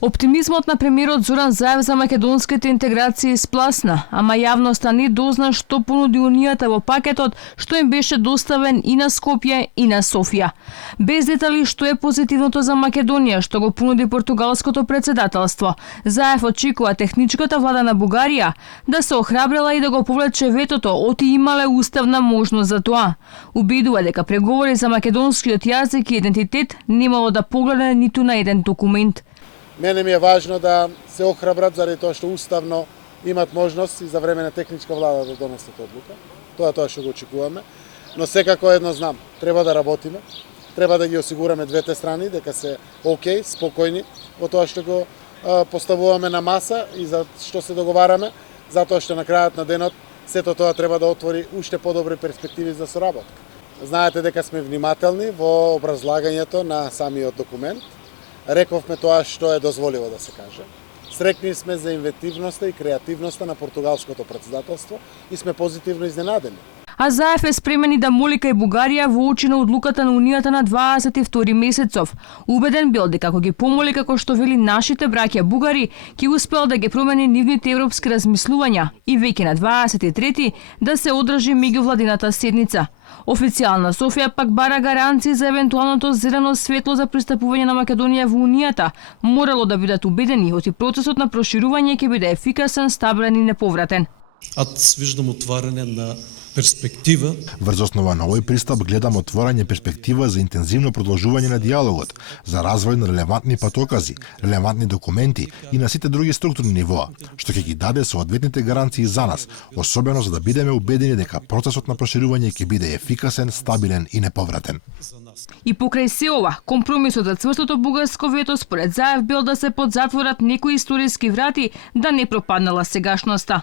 Оптимизмот на премиерот Зоран Заев за македонските интеграции спласна, ама јавноста не дозна што понуди Унијата во пакетот што им беше доставен и на Скопје и на Софија. Без детали што е позитивното за Македонија што го понуди португалското председателство, Заев очекува техничката влада на Бугарија да се охрабрила и да го повлече ветото, оти имале уставна можност за тоа. Убедува дека преговори за македонскиот јазик и идентитет немало да погледа ниту на еден документ. Мене ми е важно да се охрабрат заради тоа што уставно имат можност и за време на техничка влада да донесат одлука. Тоа што го очекуваме. Но секако едно знам, треба да работиме, треба да ги осигураме двете страни дека се окей, спокојни во тоа што го поставуваме на маса и за што се договараме, затоа што на крајот на денот сето тоа треба да отвори уште подобри перспективи за соработка. Знаете дека сме внимателни во образлагањето на самиот документ. Рековме тоа што е дозволиво да се каже. Срекни сме за инвентивноста и креативноста на португалското председателство и сме позитивно изненадени. А Заев е спремен и да моли кај Бугарија во очи на одлуката на Унијата на 22 месецов. Убеден бил дека ако ги помоли како што вели нашите браќа бугари, ќе успел да ги промени нивните европски размислувања и веќе на 23 да се одржи меѓувладината седница. Официјална Софија пак бара гаранции за евентуалното зелено светло за пристапување на Македонија во Унијата. Морало да бидат убедени оти процесот на проширување ќе биде ефикасен, стабилен и неповратен. Аз виждам отваряне на перспектива. Врз основа на овој пристап гледам отворање перспектива за интензивно продолжување на диалогот, за развој на релевантни патокази, релевантни документи и на сите други структурни нивоа, што ќе ги даде соодветните гаранции за нас, особено за да бидеме убедени дека процесот на проширување ќе биде ефикасен, стабилен и неповратен. И покрај се ова, компромисот за цврстото бугарско вето според Заев бил да се подзатворат некои историски врати да не пропаднала сегашноста.